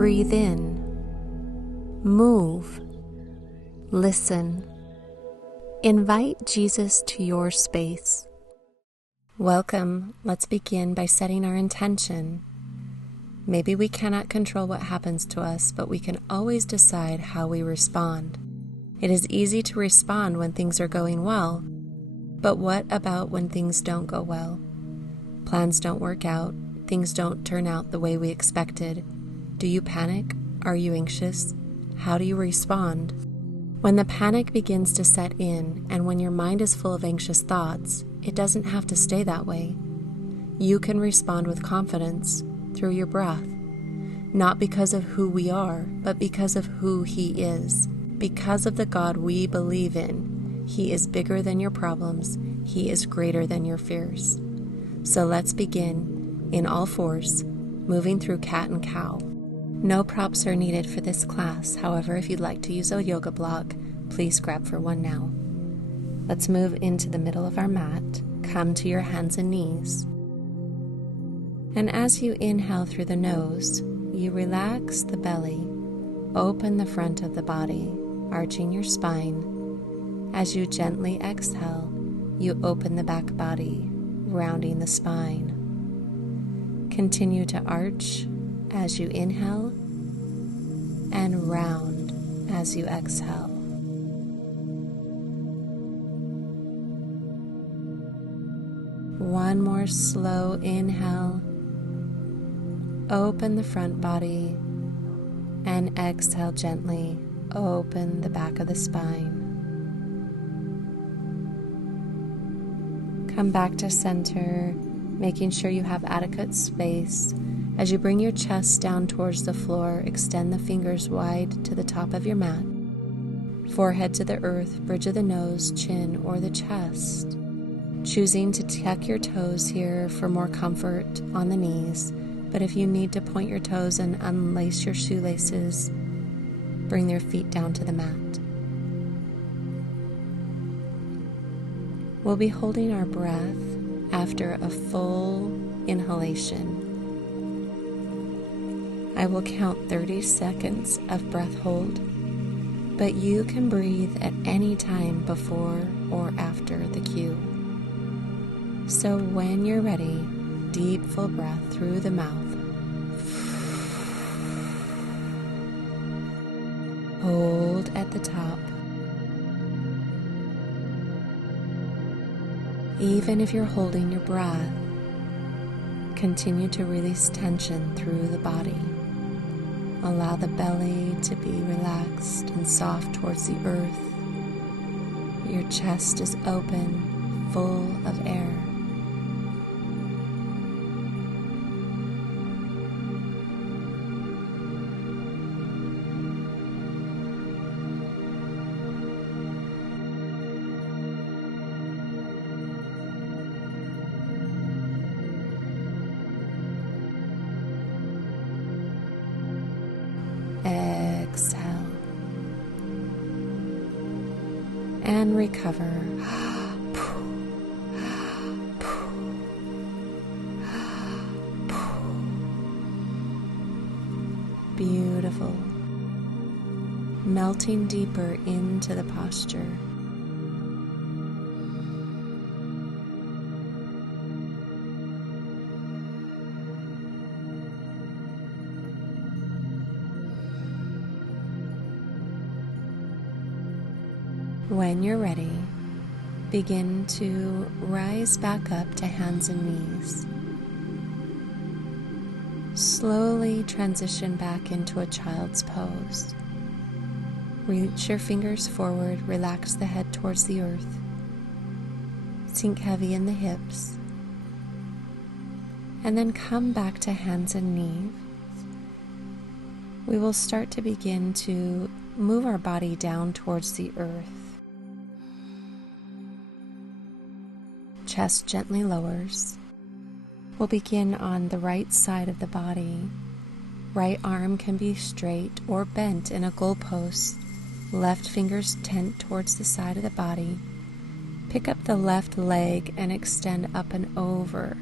Breathe in, move, listen. Invite Jesus to your space. Welcome. Let's begin by setting our intention. Maybe we cannot control what happens to us, but we can always decide how we respond. It is easy to respond when things are going well, but what about when things don't go well? Plans don't work out, things don't turn out the way we expected. Do you panic? Are you anxious? How do you respond? When the panic begins to set in, and when your mind is full of anxious thoughts, it doesn't have to stay that way. You can respond with confidence through your breath, not because of who we are, but because of who He is. Because of the God we believe in, He is bigger than your problems. He is greater than your fears. So let's begin in all fours, moving through cat and cow. No props are needed for this class. However, if you'd like to use a yoga block, please grab for one now. Let's move into the middle of our mat. Come to your hands and knees. And as you inhale through the nose, you relax the belly, open the front of the body, arching your spine. As you gently exhale, you open the back body, rounding the spine. Continue to arch as you inhale and round as you exhale. One more slow inhale. Open the front body and exhale gently. Open the back of the spine. Come back to center, making sure you have adequate space. As you bring your chest down towards the floor, extend the fingers wide to the top of your mat. Forehead to the earth, bridge of the nose, chin, or the chest. Choosing to tuck your toes here for more comfort on the knees, but if you need to point your toes and unlace your shoelaces, bring your feet down to the mat. We'll be holding our breath after a full inhalation. I will count 30 seconds of breath hold, but you can breathe at any time before or after the cue. So when you're ready, deep full breath through the mouth. Hold at the top. Even if you're holding your breath, continue to release tension through the body. Allow the belly to be relaxed and soft towards the earth. Your chest is open, full of air. Exhale and recover. Beautiful. Melting deeper into the posture. When you're ready, begin to rise back up to hands and knees. Slowly transition back into a child's pose. Reach your fingers forward, relax the head towards the earth. Sink heavy in the hips. And then come back to hands and knees. We will start to begin to move our body down towards the earth. Chest gently lowers. We'll begin on the right side of the body. Right arm can be straight or bent in a goalpost. Left fingers tent towards the side of the body. Pick up the left leg and extend up and over.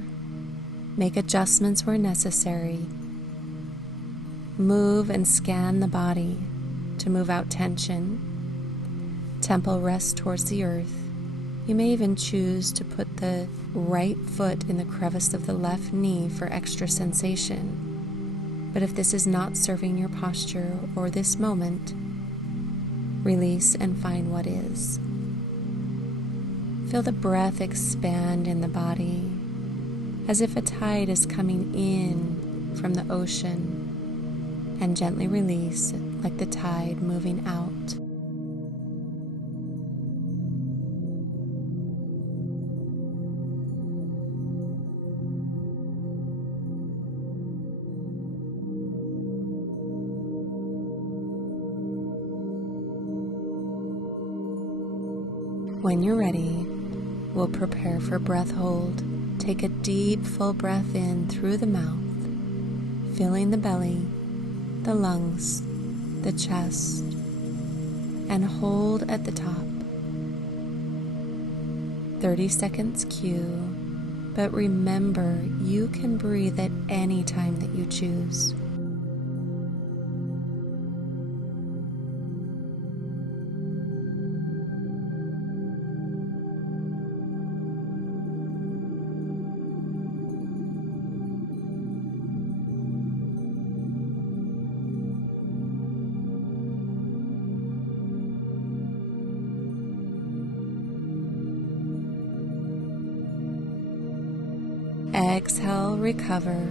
Make adjustments where necessary. Move and scan the body to move out tension. Temple rests towards the earth. You may even choose to put the right foot in the crevice of the left knee for extra sensation. But if this is not serving your posture or this moment, release and find what is. Feel the breath expand in the body, as if a tide is coming in from the ocean, and gently release like the tide moving out. When you're ready, we'll prepare for breath hold. Take a deep, full breath in through the mouth, filling the belly, the lungs, the chest, and hold at the top. 30 seconds cue, but remember you can breathe at any time that you choose. Exhale, recover.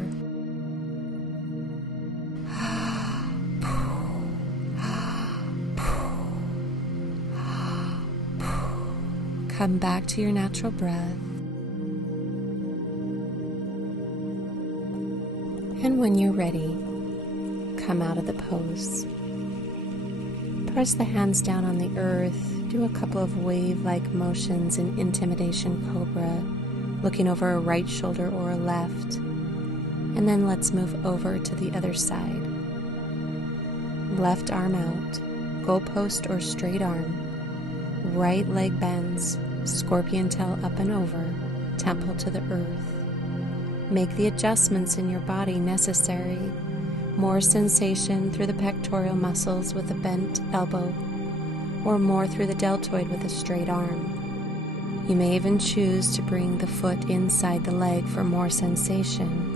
Come back to your natural breath. And when you're ready, come out of the pose. Press the hands down on the earth. Do a couple of wave-like motions in Intimidation Cobra, looking over a right shoulder or a left, and then let's move over to the other side. Left arm out, goalpost or straight arm, right leg bends, scorpion tail up and over, temple to the earth. Make the adjustments in your body necessary. More sensation through the pectoral muscles with a bent elbow, or more through the deltoid with a straight arm. You may even choose to bring the foot inside the leg for more sensation.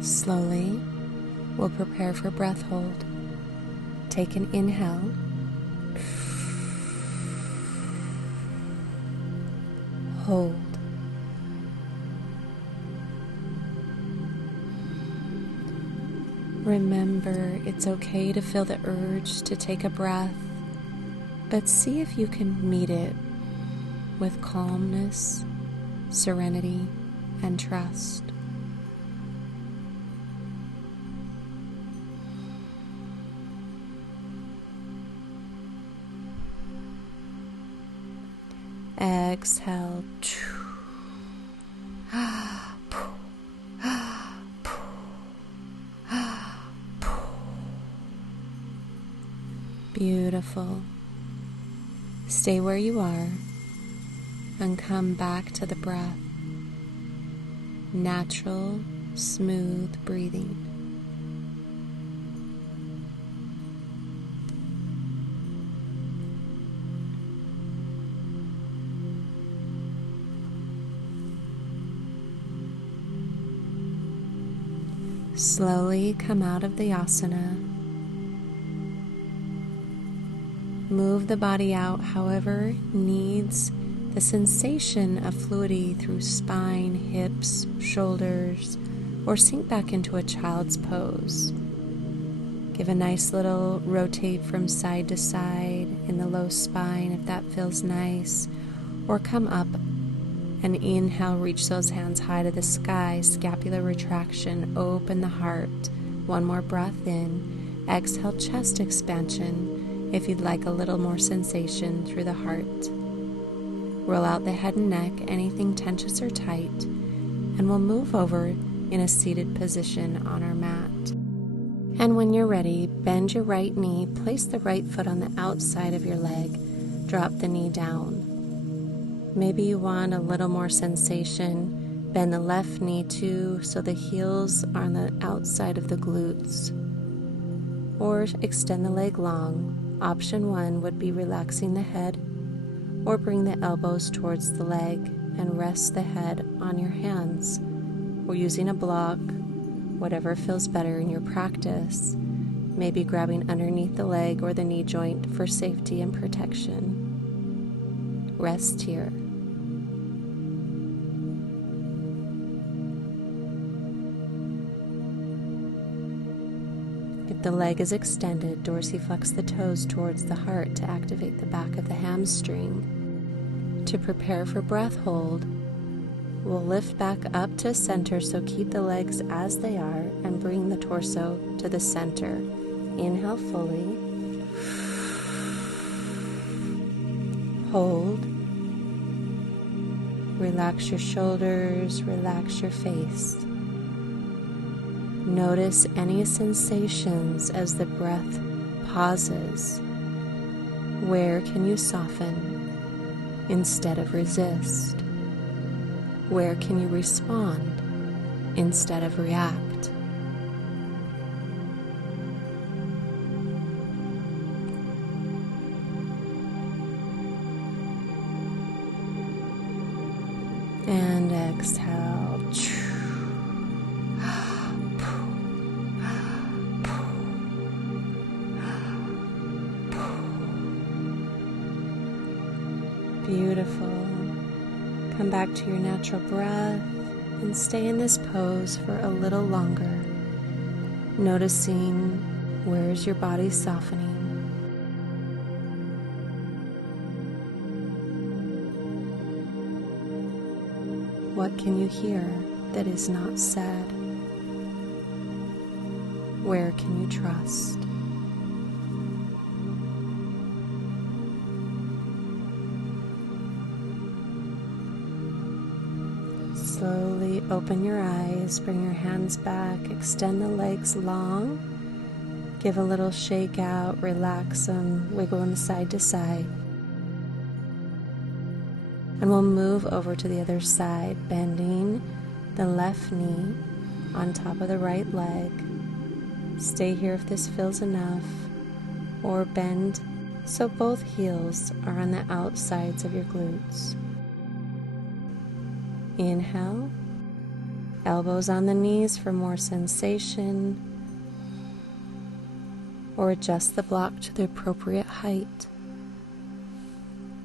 Slowly, we'll prepare for breath hold. Take an inhale. Hold. Remember, it's okay to feel the urge to take a breath, but see if you can meet it with calmness, serenity, and trust. Exhale. Beautiful. Stay where you are and come back to the breath. Natural, smooth breathing. Slowly come out of the asana. Move the body out however needs the sensation of fluidity through spine, hips, shoulders, or sink back into a child's pose. Give a nice little rotate from side to side in the low spine if that feels nice. Or come up and inhale, reach those hands high to the sky, scapular retraction, open the heart. One more breath in. Exhale, chest expansion if you'd like a little more sensation through the heart. Roll out the head and neck, anything tense or tight, and we'll move over in a seated position on our mat. And when you're ready, bend your right knee, place the right foot on the outside of your leg, drop the knee down. Maybe you want a little more sensation. Bend the left knee too, so the heels are on the outside of the glutes. Or extend the leg long. Option 1 would be relaxing the head, or bring the elbows towards the leg and rest the head on your hands. Or using a block, whatever feels better in your practice. Maybe grabbing underneath the leg or the knee joint for safety and protection. Rest here. If the leg is extended, dorsiflex the toes towards the heart to activate the back of the hamstring. To prepare for breath hold, we'll lift back up to center, so keep the legs as they are and bring the torso to the center. Inhale fully. Hold. Relax your shoulders, relax your face. Notice any sensations as the breath pauses. Where can you soften instead of resist? Where can you respond instead of react? And exhale. Beautiful. Come back to your natural breath and stay in this pose for a little longer, noticing where is your body softening. What can you hear that is not said? Where can you trust? Slowly open your eyes, bring your hands back, extend the legs long, give a little shake out, relax them, wiggle them side to side. And we'll move over to the other side, bending the left knee on top of the right leg. Stay here if this feels enough, or bend so both heels are on the outsides of your glutes. Inhale, elbows on the knees for more sensation, or adjust the block to the appropriate height.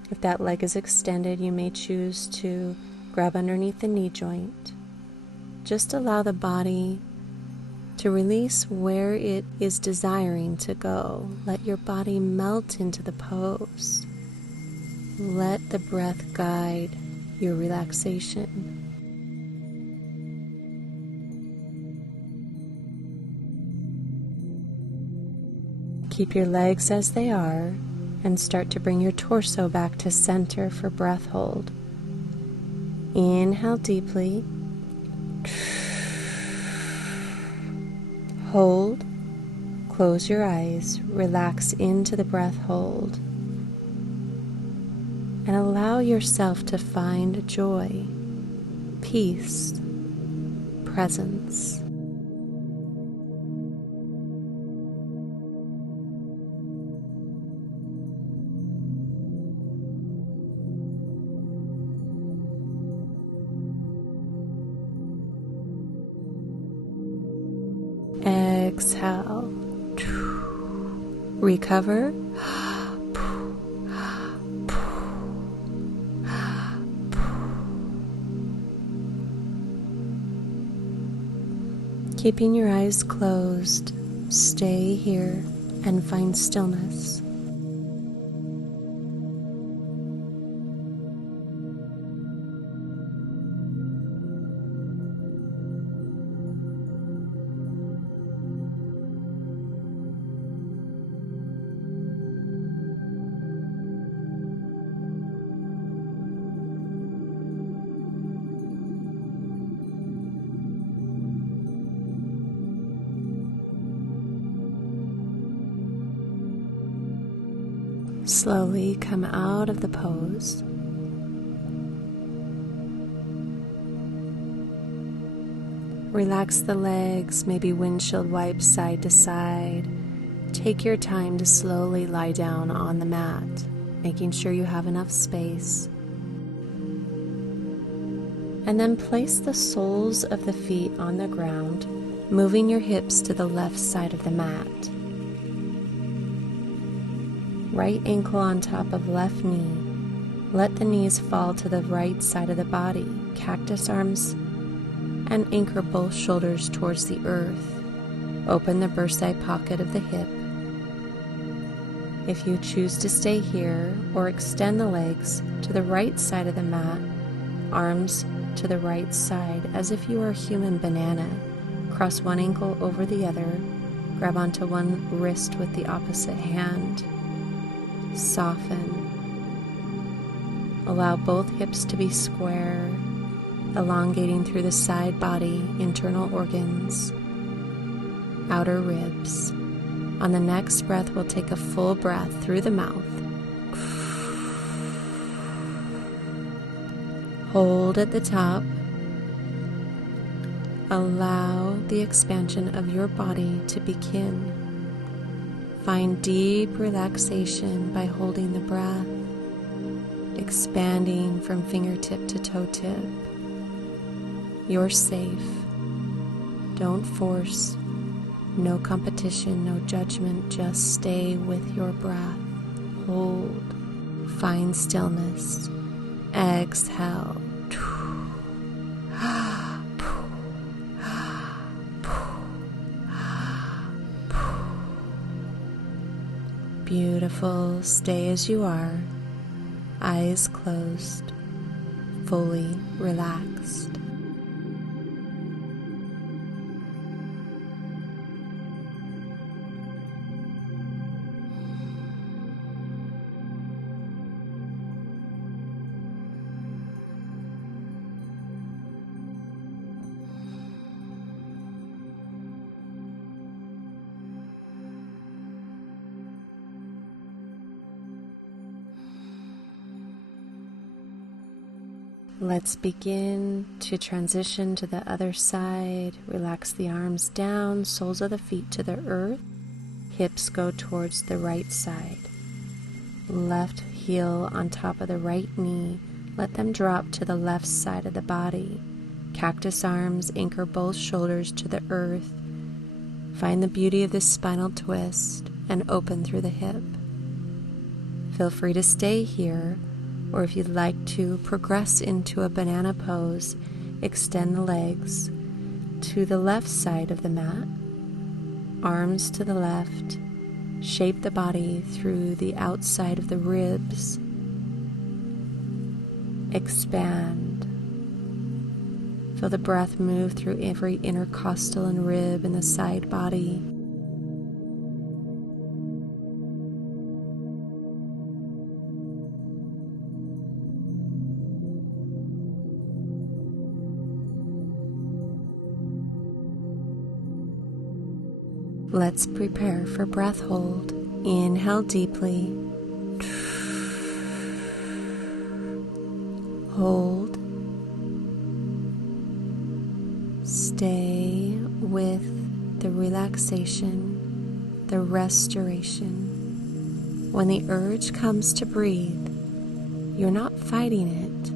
If that leg is extended, you may choose to grab underneath the knee joint. Just allow the body to release where it is desiring to go. Let your body melt into the pose. Let the breath guide your relaxation. Keep your legs as they are and start to bring your torso back to center for breath hold. Inhale deeply. Hold. Close your eyes. Relax into the breath hold. And allow yourself to find joy, peace, presence. Exhale. Recover. Keeping your eyes closed, Stay here and find stillness. Slowly come out of the pose. Relax the legs, maybe windshield wipe side to side. Take your time to slowly lie down on the mat, making sure you have enough space. And then place the soles of the feet on the ground, moving your hips to the left side of the mat. Right ankle on top of left knee. Let the knees fall to the right side of the body. Cactus arms and anchor both shoulders towards the earth. Open the bursite pocket of the hip. If you choose to stay here or extend the legs to the right side of the mat, arms to the right side as if you are a human banana. Cross one ankle over the other. Grab onto one wrist with the opposite hand. Soften. Allow both hips to be square, elongating through the side body, internal organs, outer ribs. On the next breath, we'll take a full breath through the mouth. Hold at the top. Allow the expansion of your body to begin. Find deep relaxation by holding the breath, expanding from fingertip to toe tip. You're safe. Don't force. No competition, no judgment. Just stay with your breath. Hold. Find stillness. Exhale. Beautiful. Stay as you are. Eyes closed. Fully relaxed. Let's begin to transition to the other side. Relax the arms down, soles of the feet to the earth. Hips go towards the right side. Left heel on top of the right knee. Let them drop to the left side of the body. Cactus arms anchor both shoulders to the earth. Find the beauty of this spinal twist and open through the hip. Feel free to stay here, or if you'd like to progress into a banana pose, extend the legs to the left side of the mat, arms to the left, shape the body through the outside of the ribs, expand. Feel the breath move through every intercostal and rib in the side body. Let's prepare for breath hold. Inhale deeply. Hold. Stay with the relaxation, the restoration. When the urge comes to breathe, you're not fighting it.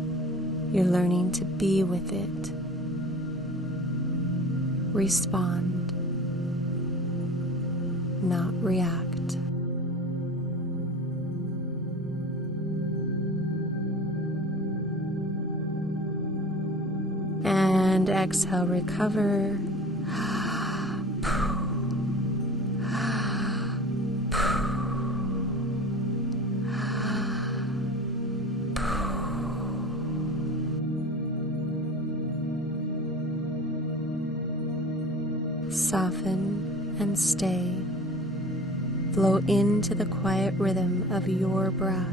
You're learning to be with it. Respond. Not react. And exhale, recover. Soften and stay. Flow into the quiet rhythm of your breath.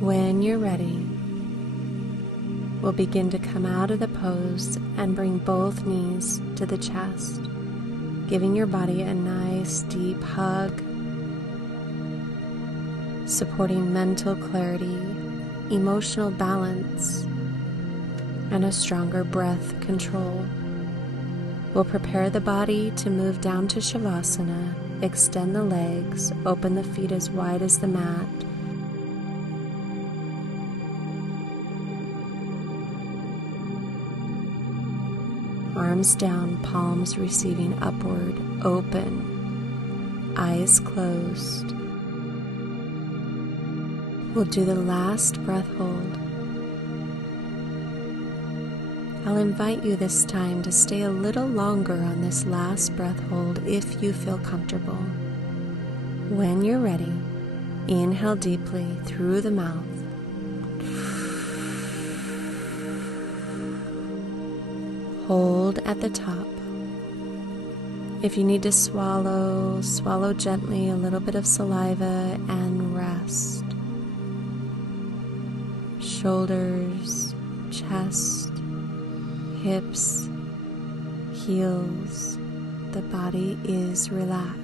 When you're ready, we'll begin to come out of the pose and bring both knees to the chest, giving your body a nice deep hug, supporting mental clarity, emotional balance, and a stronger breath control. We'll prepare the body to move down to Shavasana, extend the legs, open the feet as wide as the mat, arms down, palms receiving upward, open, eyes closed. We'll do the last breath hold. I'll invite you this time to stay a little longer on this last breath hold if you feel comfortable. When you're ready, inhale deeply through the mouth. Hold at the top. If you need to swallow, swallow gently a little bit of saliva and rest. Shoulders, chest, hips, heels, the body is relaxed.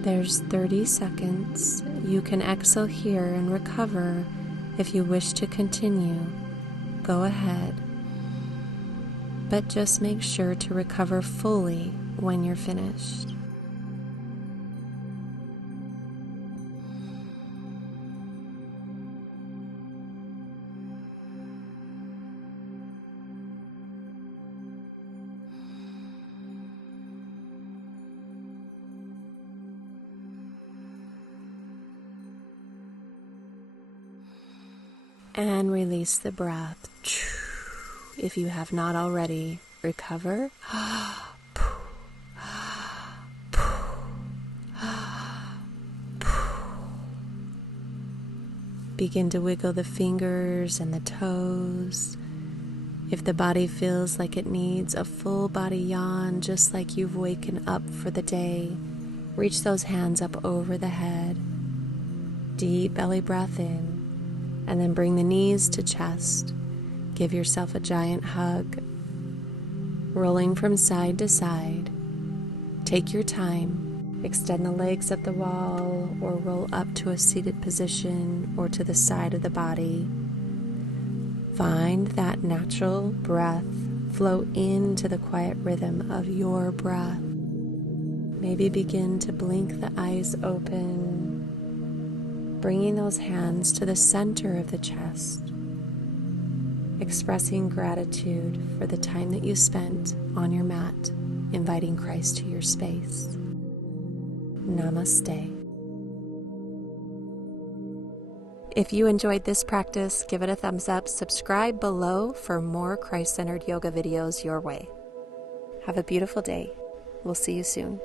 There's 30 seconds. You can exhale here and recover. If you wish to continue, go ahead. But just make sure to recover fully when you're finished. And release the breath. If you have not already, recover. Begin to wiggle the fingers and the toes. If the body feels like it needs a full body yawn, just like you've waken up for the day, reach those hands up over the head. Deep belly breath in. And then bring the knees to chest. Give yourself a giant hug. Rolling from side to side. Take your time. Extend the legs up the wall or roll up to a seated position or to the side of the body. Find that natural breath. Flow into the quiet rhythm of your breath. Maybe begin to blink the eyes open. Bringing those hands to the center of the chest, expressing gratitude for the time that you spent on your mat, inviting Christ to your space. Namaste. If you enjoyed this practice, give it a thumbs up, subscribe below for more Christ-centered yoga videos your way. Have a beautiful day. We'll see you soon.